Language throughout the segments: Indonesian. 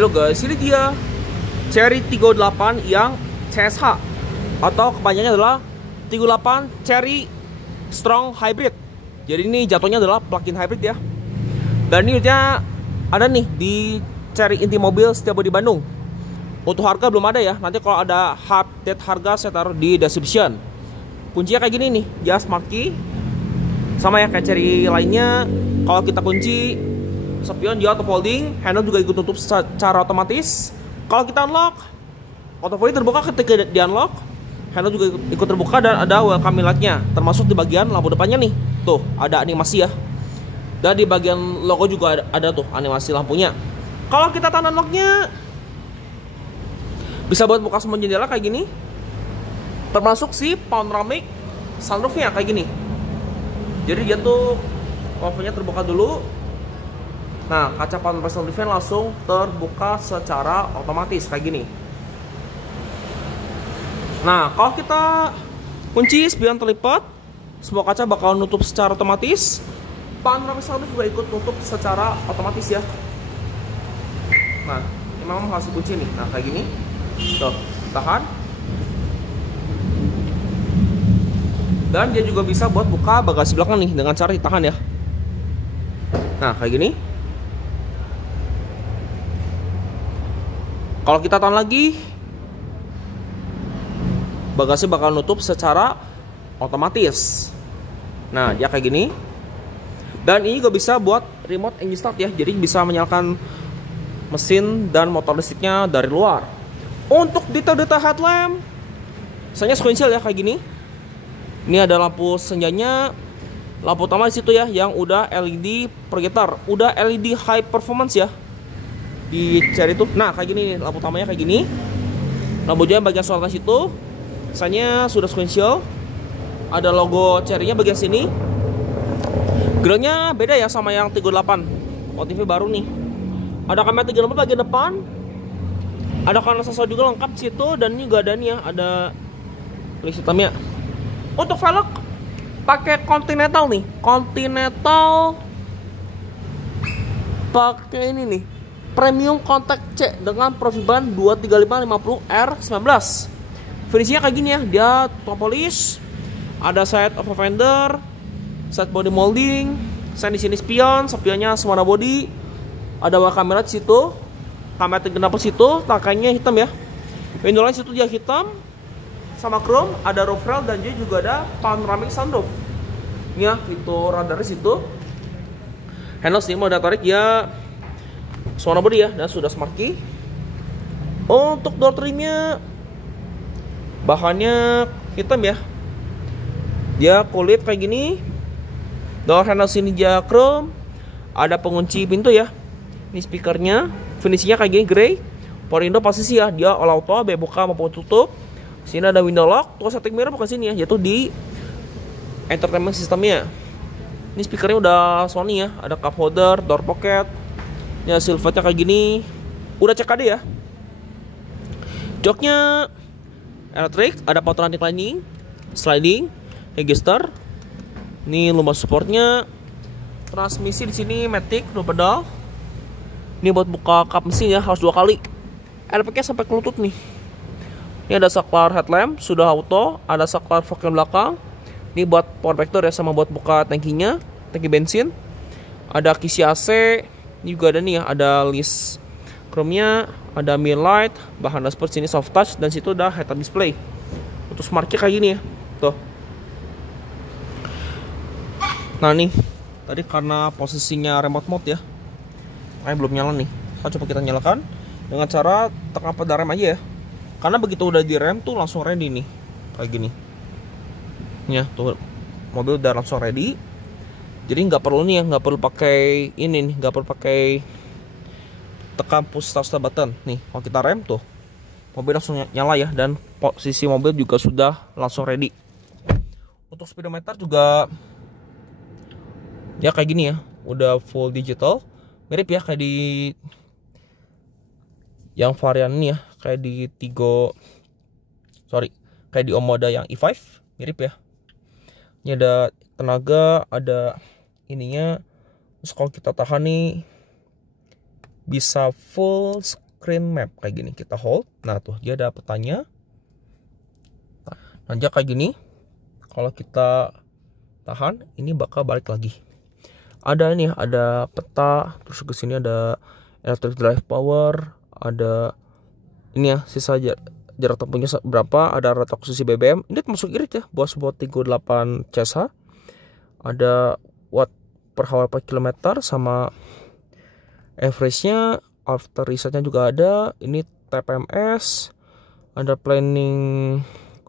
Halo guys, ini dia Cherry 38 yang CSH atau kepanjangannya adalah 38 Cherry Strong Hybrid. Jadi ini jatuhnya adalah plug-in hybrid ya. Dan ini unitnya ada nih di Cherry Inti Mobil Setiabudi Bandung. Untuk harga belum ada ya. Nanti kalau ada update harga saya taruh di description. Kuncinya kayak gini nih, dia smart key. Sama ya kayak Cherry lainnya. Kalau kita kunci, spion dia auto folding, handle juga ikut tutup secara otomatis. Kalau kita unlock, auto folding terbuka ketika di unlock, handle juga ikut terbuka dan ada welcome light-nya, termasuk di bagian lampu depannya nih. Tuh, ada animasi ya. Dan di bagian logo juga ada tuh animasi lampunya. Kalau kita tahan unlock-nya, bisa buat buka semua jendela kayak gini. Termasuk si panoramic sunroof-nya kayak gini. Jadi dia tuh covernya terbuka dulu. Nah, kaca panoramic sunroof-nya langsung terbuka secara otomatis kayak gini. Nah, kalau kita kunci spion terlipat, semua kaca bakal nutup secara otomatis. Panoramic sunroof juga ikut tutup secara otomatis ya. Nah, ini memang harus dikunci nih. Nah, kayak gini. Tuh, tahan. Dan dia juga bisa buat buka bagasi belakang nih dengan cara ditahan ya. Nah, kayak gini. Kalau kita tahan lagi, bagasi bakal nutup secara otomatis. Nah, dia kayak gini. Dan ini juga bisa buat remote engine start ya. Jadi bisa menyalakan mesin dan motor listriknya dari luar. Untuk detail-detail headlamp, misalnya sequential ya kayak gini. Ini ada lampu senjanya, lampu utama di situ ya, yang udah LED projector, udah LED high performance ya di Cherry itu. Nah kayak gini nih, lampu utamanya kayak gini. Lampu jaya bagian selatan situ, misalnya sudah sequential. Ada logo Cherry-nya bagian sini. Grillnya beda ya sama yang 38, motifnya baru nih. Ada kamera 360 bagian depan. Ada kanan sensor juga lengkap situ, dan ini juga ada nih ya, ada tulis hitamnya. Untuk velg pakai Continental nih, Continental pakai ini nih, Premium Contact C dengan profil ban 235/50 R19. Finishnya kayak gini ya, dia top polish, ada side of fender, side body molding, di sini spionnya semua body, ada kamera di situ, kamera 360 situ, tangkainya hitam ya, window line situ dia hitam. Sama chrome, ada roof rail dan juga ada panoramic sunroof. Ini ya, fitur radar di situ. Handle sini mau tarik ya, suara body ya, dan sudah smart key. Untuk door trimnya, bahannya hitam ya. Dia kulit kayak gini. Door handle sini dia chrome. Ada pengunci pintu ya. Ini speakernya, finishnya kayak gini grey. Power window posisi ya, dia all auto, bisa buka maupun tutup. Sini ada window lock, tuh setting mirror bukan sini ya, yaitu di entertainment sistemnya. Ini speakernya udah Sony ya, ada cup holder, door pocket. Ya silvernya kayak gini, udah CKD ya. Joknya electric, ada power anti-sliding, sliding, register. Ini lumbar supportnya. Transmisi di sini matic, dual pedal. Ini buat buka kap mesin ya, harus 2 kali. LPG sampai ke lutut nih. Ini ada saklar headlamp, sudah auto, ada saklar fog lamp belakang. Ini buat power vector ya, sama buat buka tangkinya, tangki bensin. Ada kisi AC, ini juga ada nih ya, ada list chrome-nya, ada mirror light, bahan dashboard sini soft touch, dan situ ada head-up display. Untuk smart key kayak gini ya, tuh. Nah nih, tadi karena posisinya remote mode ya, makanya belum nyala nih. Coba kita nyalakan dengan cara tekan pedal rem aja ya. Karena begitu udah direm tuh langsung ready nih, kayak gini. Ya tuh, mobil udah langsung ready. Jadi nggak perlu nih ya, nggak perlu pakai ini nih, nggak perlu pakai tekan push start button. Nih, kalau kita rem tuh, mobil langsung nyala ya, dan posisi mobil juga sudah langsung ready. Untuk speedometer juga ya kayak gini ya, udah full digital, mirip ya kayak di yang varian ini ya, kayak di kayak di Omoda yang E5, mirip ya. Ini ada tenaga, ada ininya. Terus kalau kita tahan nih, bisa full screen map kayak gini. Kita hold. Nah tuh dia ada petanya. Nah dia kayak gini. Kalau kita tahan, ini bakal balik lagi. Ada ini, ada peta. Terus ke sini ada electric drive power. Ada ini ya, sisa jarak tempuhnya berapa. Ada rata konsumsi BBM. Ini termasuk irit ya, buat sebuah Tiggo 8 CSH. Ada watt per hour per kilometer sama average-nya. After reset-nya juga ada. Ini TPMS. Ada planning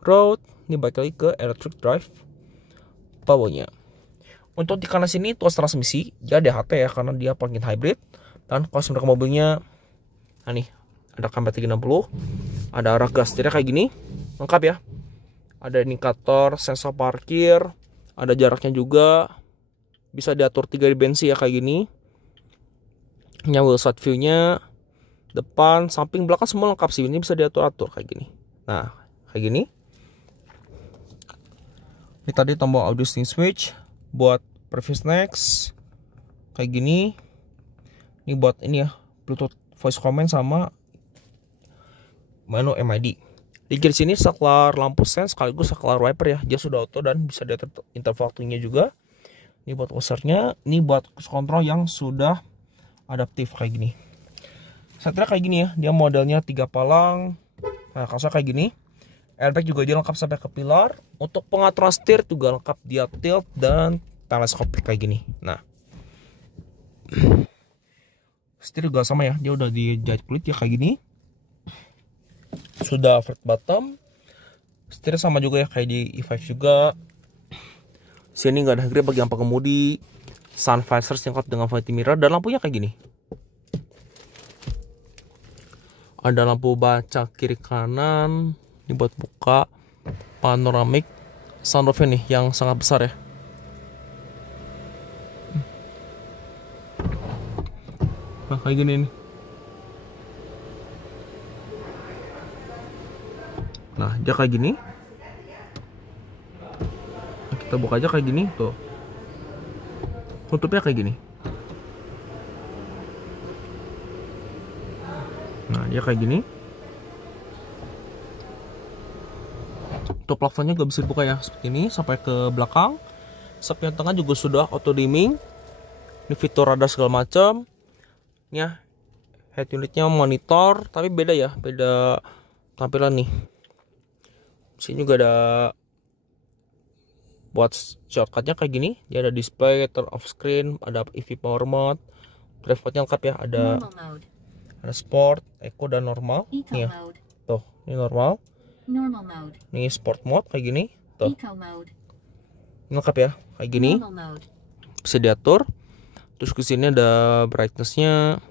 road. Ini balik lagi ke electric drive power-nya. Untuk di kanan sini tuas transmisi, dia DHT ya, karena dia plug-in hybrid. Dan kalau sebenarnya mobilnya, nah nih, ada kamera 360, ada arah gas setirnya kayak gini, lengkap ya. Ada indikator, sensor parkir, ada jaraknya juga, bisa diatur 3 dimensi ya kayak gini. Ini wheel side view-nya, depan, samping, belakang semua lengkap sih. Ini bisa diatur-atur kayak gini. Nah, kayak gini. Ini tadi tombol audio steering switch buat previous next kayak gini. Ini buat ini ya, Bluetooth voice command sama menu MID. Di kiri sini saklar lampu sen sekaligus saklar wiper ya. Dia sudah auto dan bisa diatur interval waktunya juga. Ini buat washernya, ini buat cruise control yang sudah adaptif kayak gini. Setirnya kayak gini ya, dia modelnya 3 palang. Nah, kasar kayak gini. Airbag juga dia lengkap sampai ke pilar. Untuk pengaturan setir juga lengkap, dia tilt dan teleskopik kayak gini. Nah, setir juga sama ya, dia udah dijahit kulit ya kayak gini. Sudah flat bottom. Setir sama juga ya kayak di E5 juga. Sini nggak ada grip bagi yang pengemudi. Sun visors lengkap dengan vanity mirror dan lampunya kayak gini. Ada lampu baca kiri kanan. Ini buat buka. Panoramic sunroofnya nih yang sangat besar ya. Nah kayak gini nih. Nah dia kayak gini. Nah, kita buka aja kayak gini tuh. Tutupnya kayak gini. Nah dia kayak gini. Untuk plafonnya juga bisa dibuka ya seperti ini sampai ke belakang. Spion tengah juga sudah auto dimming. Ini fitur radar segala macam. Ini ya, head unitnya monitor, tapi beda ya, beda tampilan nih. Sini juga ada buat shortcutnya kayak gini. Dia ada display, turn off screen, ada EV power mode, drive mode-nya lengkap ya, ada sport, eco dan normal. Nih ya, tuh ini normal. Normal mode. Nih sport mode kayak gini. Tuh. Eco mode. Ini lengkap ya, kayak gini. Bisa diatur. Terus ke sini ada brightness-nya.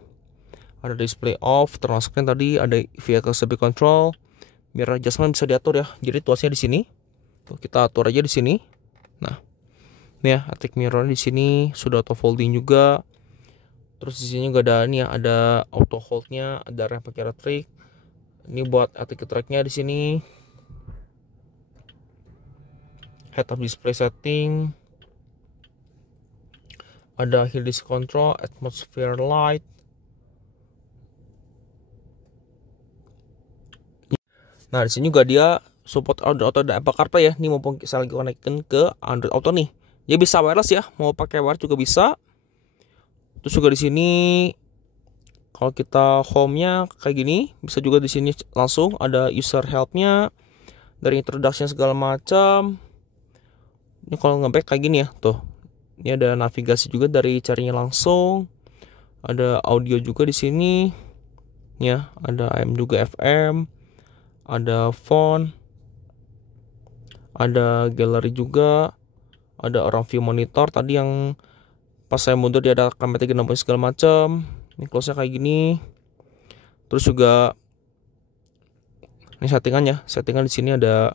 Ada display off, turn on screen tadi, ada vehicle stability control. Mirror adjustment bisa diatur ya. Jadi tuasnya di sini. Tuh, kita atur aja di sini. Nah. Nih ya, attic mirror di sini sudah auto folding juga. Terus di sini juga ada nih ya, ada auto hold-nya, ada rem pakai elektrik. Ini buat attic track-nya di sini. Head up display setting. Ada hill disk control, atmosphere light. Nah, di sini juga dia support Android Auto dan Apple CarPlay ya. Ini mumpung saya lagi connectin ke Android Auto nih. Dia bisa wireless ya, mau pakai wire juga bisa. Terus juga di sini kalau kita home-nya kayak gini, bisa juga di sini langsung ada user help-nya, dari introduction segala macam. Ini kalau nge-back kayak gini ya, tuh. Ini ada navigasi juga dari carinya langsung. Ada audio juga di sini. Ya, ada AM juga FM. Ada phone. Ada gallery juga. Ada orang view monitor tadi yang pas saya mundur dia ada kamera 360 segala macam. Ini close-nya kayak gini. Terus juga ini settingannya. Settingan di sini ada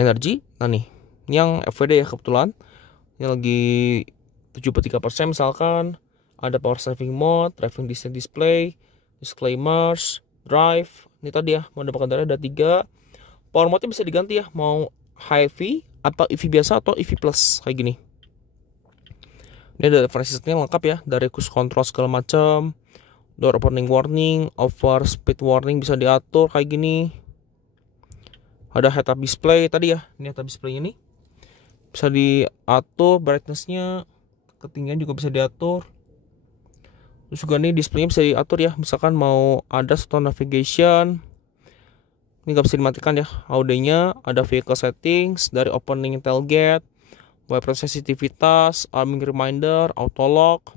energi. Nah nih, ini yang FWD ya kebetulan. Ini lagi 73% misalkan. Ada power saving mode, driving distance display, disclaimers, drive. Ini tadi ya, mode pengendara ada 3. Power mode-nya bisa diganti ya, mau high EV atau EV biasa atau EV plus kayak gini. Ini ada reference systemnya lengkap ya, dari cruise control segala macam, door opening warning, over speed warning bisa diatur kayak gini. Ada head up display tadi ya, ini head up display ini bisa diatur, brightnessnya, ketinggian juga bisa diatur. Terus juga nih displaynya bisa diatur ya, misalkan mau ada stone navigation, ini nggak bisa dimatikan ya. Audionya ada vehicle settings, dari opening tailgate, wiper sensitivitas, alarming reminder, auto lock,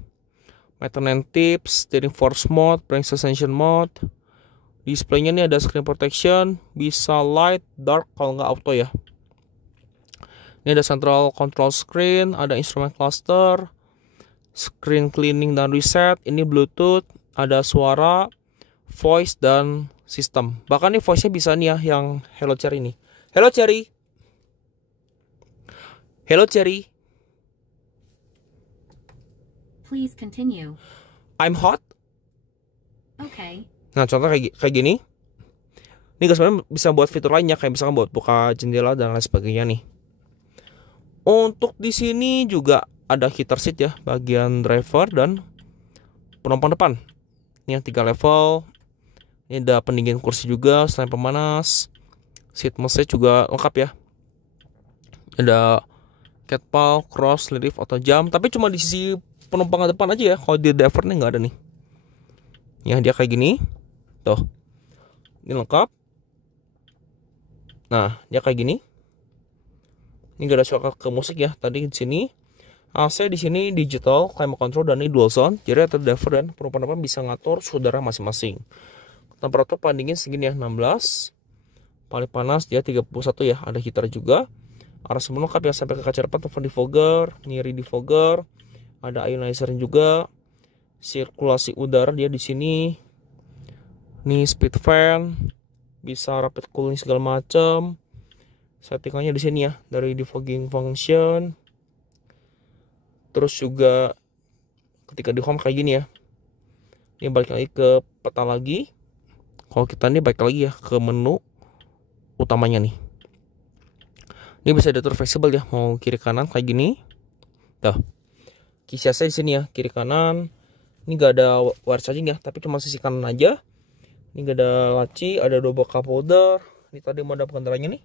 maintenance tips, steering force mode, brake suspension mode. Displaynya nih ada screen protection, bisa light, dark kalau nggak auto ya. Ini ada central control screen, ada instrument cluster, screen cleaning dan reset, ini Bluetooth, ada suara, voice dan sistem. Bahkan nih voice-nya bisa nih ya yang Hello Cherry ini. Hello Cherry. Hello Cherry. Please continue. I'm hot. Okay. Nah, contoh kayak gini. Ini sebenarnya bisa buat fitur lainnya kayak misalkan buat buka jendela dan lain sebagainya nih. Untuk di sini juga ada heater seat ya, bagian driver dan penumpang depan. Ini yang 3 level. Ini ada pendingin kursi juga, selain pemanas. Seat massage juga lengkap ya. Ada cat paw, cross, relief, auto jump. Tapi cuma di sisi penumpang depan aja ya. Kalau di driver nih nggak ada nih. Ya dia kayak gini. Tuh. Ini lengkap. Nah, dia kayak gini. Ini gak ada suara ke musik ya. Tadi di sini AC di sini digital, climate control dan ini dual zone. Jadi atau driver dan penumpang depan bisa ngatur saudara masing-masing. Temperatur pendingin segini ya, 16. Paling panas dia 31 ya. Ada heater juga. Arah sebelum lengkap ya sampai ke kaca depan, telepon defogger, nyeri defogger. Ada ionizer juga. Sirkulasi udara dia di sini. Nih speed fan, bisa rapid cooling segala macam. Settingannya di sini ya, dari defogging function. Terus juga ketika di home kayak gini ya. Ini balik lagi ke peta lagi. Kalau kita ini balik lagi ya ke menu utamanya nih. Ini bisa diatur fleksibel ya, mau kiri kanan kayak gini. Tuh. Kisahnya di sini ya, kiri kanan. Ini gak ada wire charging ya, tapi cuma sisi kanan aja. Ini gak ada laci, ada double cup holder. Ini tadi mode pengendaranya nih.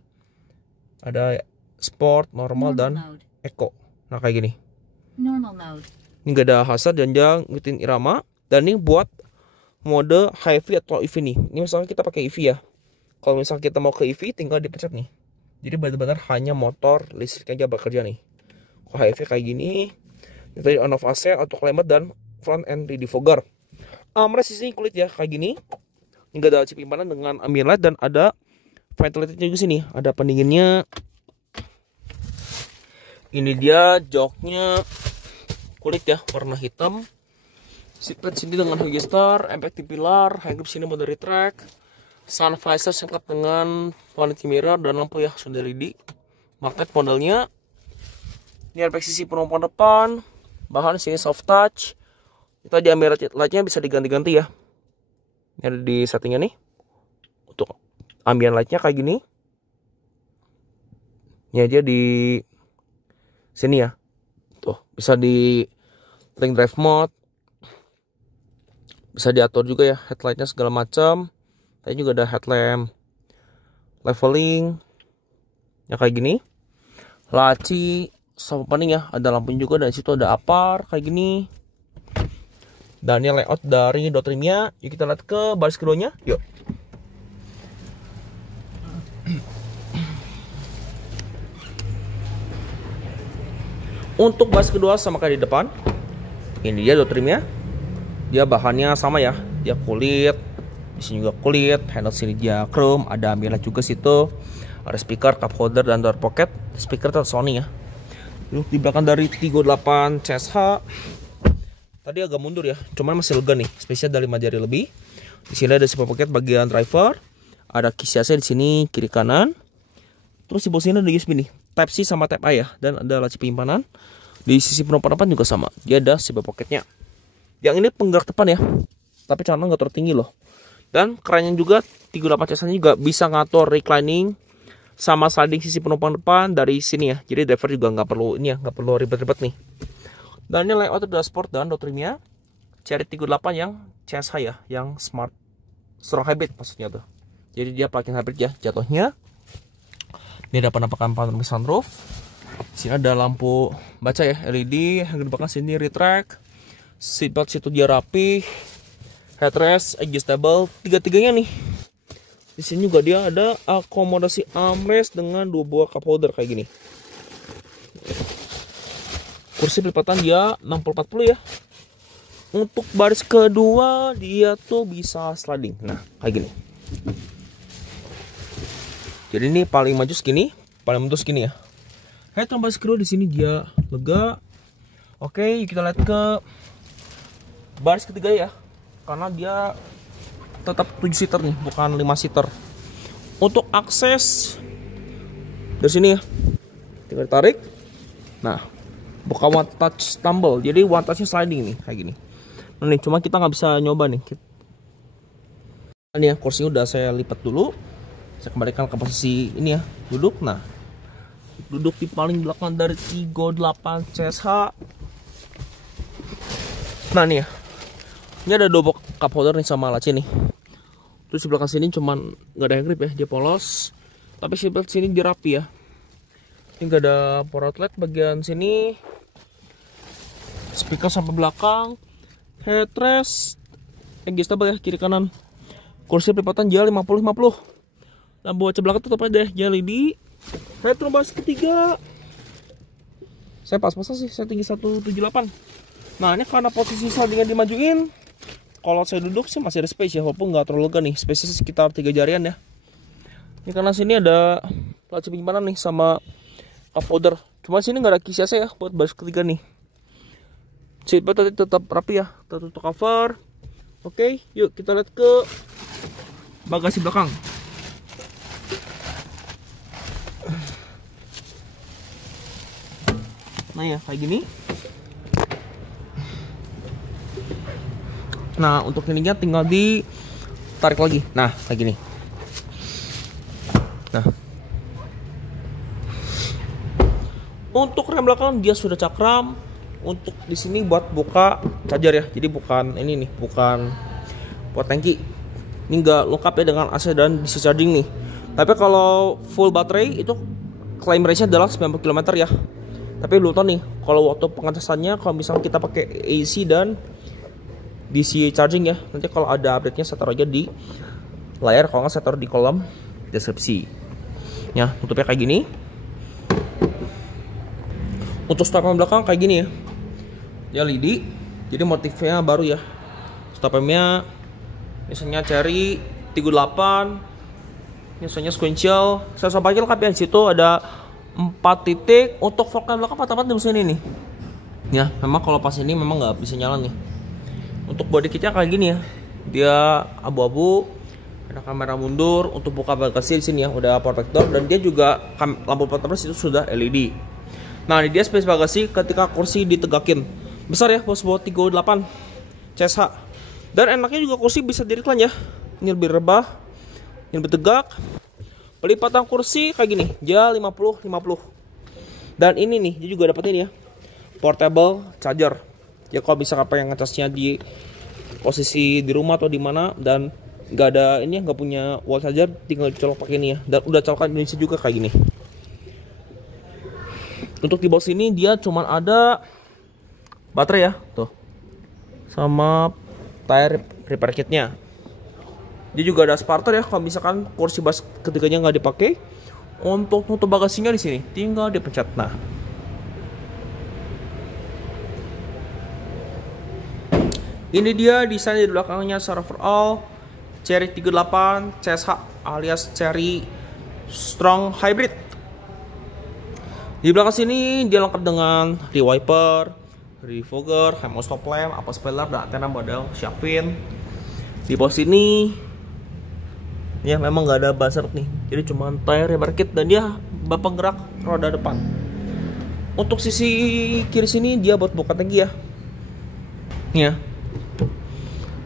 Ada sport, normal dan mode. eco. Nah kayak gini. Normal mode. Ini gak ada hazard dan jangan ngikutin irama. Dan ini buat mode HEV atau EV nih. Ini misalnya kita pakai EV ya. Kalau misalnya kita mau ke EV tinggal dipencet nih. Jadi benar-benar hanya motor listrik aja bekerja nih. Kalau HEV kayak gini. Ini tadi on off AC, auto climate dan front end defogger. Armrest di sini kulit ya kayak gini. Ini gak ada chip simpanan dengan ambient light dan ada ventilator juga sini, ada pendinginnya. Ini dia joknya kulit ya, warna hitam. Seatbelt sini dengan Huggestar, MPT pilar, hand grip sini mode retract. Sun visor lengkap dengan vanity mirror dan lampu ya sudah LED. Magnet modelnya. Ini aspek sisi penumpang depan. Bahan sini soft touch. Kita di ambient lightnya bisa diganti-ganti ya. Ini ada di settingnya nih. Untuk ambient lightnya kayak gini. Ya dia di sini ya. Tuh bisa di link drive mode. Bisa diatur juga ya headlightnya segala macam. Tadi juga ada headlamp leveling. Ya kayak gini. Laci sama paning ya. Ada lampunya juga dan situ ada apar kayak gini. Dan ini layout dari door trimnya. Yuk kita lihat ke baris keduanya. Yuk. Untuk baris kedua sama kayak di depan. Ini dia door trimnya. Dia bahannya sama ya. Dia kulit. Di sini juga kulit. Handle sini dia chrome. Ada ambient light juga situ. Ada speaker, cup holder dan door pocket. Speaker itu Sony ya. Di belakang dari Tiggo 8 CSH. Tadi agak mundur ya. Cuman masih lega nih. Spesial dari 5 jari lebih. Di sini ada zipper pocket bagian driver. Ada kisi AC di sini kiri kanan. Terus di bawah sini ada USB nih. Type C sama Type A ya. Dan ada laci penyimpanan. Di sisi penumpang depan juga sama. Dia ada zipper pocketnya. Yang ini penggerak depan ya. Tapi caranya nggak terlalu tinggi loh. Dan kerennya juga 38 CSH juga bisa ngatur reclining sama sliding sisi penumpang depan dari sini ya. Jadi driver juga nggak perlu ini ya, nggak perlu ribet-ribet nih. Dan ini layout dashboard dan doktrinnya Cherry 38 yang CSH ya, yang smart strong hybrid maksudnya tuh. Jadi dia plug-in hybrid ya jatuhnya. Ini ada penampakan panoramic sunroof. Sini ada lampu baca ya LED, yang di belakang sini retract. Seatbelt situ dia rapi. Headrest, adjustable, tiga-tiganya nih. Di sini juga dia ada akomodasi armrest dengan 2 buah cup holder kayak gini. Kursi pelipatan dia 60-40 ya. Untuk baris kedua dia tuh bisa sliding. Nah, kayak gini. Jadi ini paling maju segini, paling mundur segini ya. Headroom baris kedua di sini dia lega. Oke, kita lihat ke baris ketiga ya. Karena dia tetap 7 seater nih, bukan 5 seater. Untuk akses dari sini ya. Tinggal ditarik. Nah, bukan one touch tumble, jadi one touchnya sliding nih kayak gini. Nah nih, cuma kita nggak bisa nyoba nih. Ini ya, kursinya udah saya lipat dulu. Saya kembalikan ke posisi ini ya, duduk. Nah, duduk di paling belakang dari Tiggo 8 CSH. Nah nih ya, ini ada 2 box cup holder nih sama laci nih. Terus di belakang sini cuman nggak ada yang grip ya, dia polos. Tapi seatbelt sini dia rapi ya. Ini nggak ada power outlet bagian sini. Speaker sampai belakang, headrest, adjustable ya kiri kanan. Kursi pelipatan JL 50-50. Lampu baca belakang tetap aja JL LED. Headroom baris ketiga. Saya pas-pasan sih, saya tinggi 178. Nah ini karena posisi slidingnya dimajuin. Kalau saya duduk sih masih ada space ya, walaupun nggak terlalu lega nih. Space sekitar 3 jarian ya. Ini karena sini ada laci penyimpanan nih sama cup holder. Cuma sini nggak ada kisi ya buat baris ketiga nih. Seatbelt tadi tetap rapi ya, tertutup cover. Oke, yuk kita lihat ke bagasi belakang. Nah ya, kayak gini. Nah, untuk ininya tinggal ditarik lagi. Nah, kayak gini. Nah, untuk rem belakang dia sudah cakram. Untuk di sini buat buka charger ya, jadi bukan ini nih, bukan buat tangki. Ini nggak lengkap ya dengan AC dan DC charging nih. Tapi kalau full baterai itu claim range-nya adalah 90 km ya. Tapi lu tahu nih, kalau waktu pengecasannya kalau misalnya kita pakai AC dan DC charging ya, nanti kalau ada update-nya saya taruh aja di layar, kalau nggak saya taruh di kolom deskripsi. Ya, tutupnya kayak gini. Untuk stop belakang kayak gini ya. Ya LED, jadi motifnya baru ya. Stop nya misalnya Cherry 38, misalnya sequential. Saya sampaikan lengkap ya, di situ ada 4 titik. Untuk fog lamp belakang patah di sini nih. Ya, memang kalau pas ini memang nggak bisa nyala nih. Untuk body kitnya kayak gini ya. Dia abu-abu, ada kamera mundur. Untuk buka bagasi di sini ya, udah protector dan dia juga lampu pengawas itu sudah LED. Nah, ini dia space bagasi ketika kursi ditegakin. Besar ya bos buat Tiggo 8 CSH. Dan enaknya juga kursi bisa di-recline ya. Ini lebih rebah, ini lebih tegak. Pelipatan kursi kayak gini, dia 50-50. Dan ini nih, dia juga dapat ini ya, portable charger. Ya kalau bisa pengen ngecasnya di posisi di rumah atau di mana dan nggak ada ini ya, nggak punya wall charger, tinggal dicolok pakai ini ya. Dan udah colokan Indonesia juga kayak gini. Untuk di bawah sini dia cuman ada baterai ya, tuh, sama tire repair kitnya. Dia juga ada starter ya, kalau misalkan kursi bas ketiganya nggak dipakai. Untuk nutup bagasinya di sini, tinggal dipencet. Nah, ini dia desain di belakangnya secara overall Cherry 38 CSH alias Cherry Strong Hybrid. Di belakang sini dia lengkap dengan rear wiper, rear fogger, HEMO stop lamp, apa spoiler dan antena model shark fin. Di bawah sini ya memang nggak ada buzzer nih, jadi cuma tire repair kit dan dia bapak gerak roda depan. Untuk sisi kiri sini dia buat buka tangki ya. Nih ya,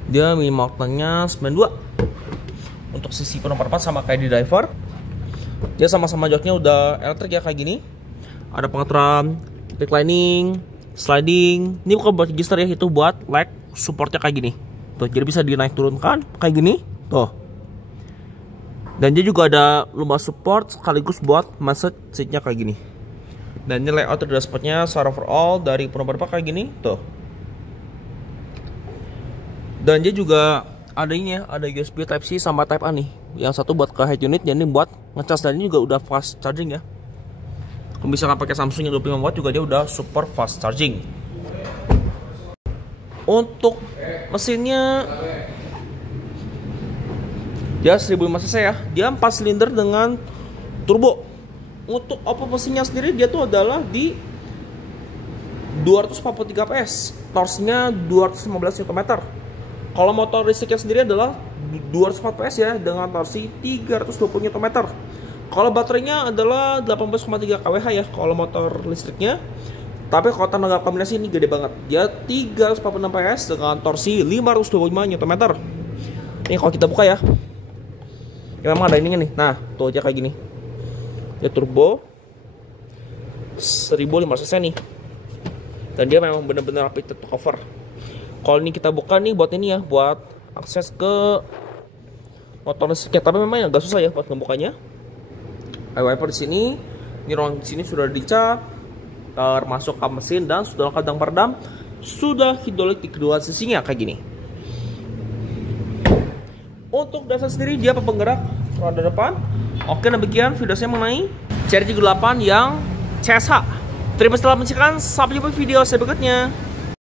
dia minimal outletnya 92. Untuk sisi penumpang sama kayak di driver, dia sama-sama joknya udah elektrik ya kayak gini. Ada pengaturan reclining, sliding. Ini bukan buat register ya, itu buat leg supportnya kayak gini. Tuh, jadi bisa dinaik turunkan kayak gini. Tuh. Dan dia juga ada lumbar support sekaligus buat massage seatnya kayak gini. Dan ini layout dari dashboardnya secara overall dari penumpang kayak gini. Tuh. Dan dia juga ada ini ya, ada USB Type C sama Type A nih. Yang satu buat ke head unit, dan ini buat ngecas, dan ini juga udah fast charging ya. Kalau misalkan pakai Samsung yang 25 watt juga dia udah super fast charging. Untuk mesinnya dia 1005 cc ya. Dia 4 silinder dengan turbo. Untuk output mesinnya sendiri dia tuh adalah di 243 PS. Torsinya 215 Nm. Kalau motor listriknya sendiri adalah 204 PS ya, dengan torsi 320 Nm. Kalau baterainya adalah 18,3 kWh ya kalau motor listriknya. Tapi kalau tenaga kombinasi ini gede banget. Dia 346 PS dengan torsi 525 Nm. Ini kalau kita buka ya. Ya memang ada ininya nih. Nah, tuh aja kayak gini. Dia turbo 1005 cc nih. Dan dia memang benar-benar rapi to cover. Kalau ini kita buka nih buat ini ya, buat akses ke motor listriknya. Tapi memang agak susah ya buat membukanya. Wiper di sini, ini ruang di sini sudah dicap, termasuk kap mesin dan sudah kadang peredam, sudah hidrolik di kedua sisinya kayak gini. Untuk dasar sendiri dia penggerak roda depan. Oke, demikian video saya mengenai Cherry 38 yang CSH. Terima kasih telah menyaksikan. Sampai jumpa di video saya berikutnya.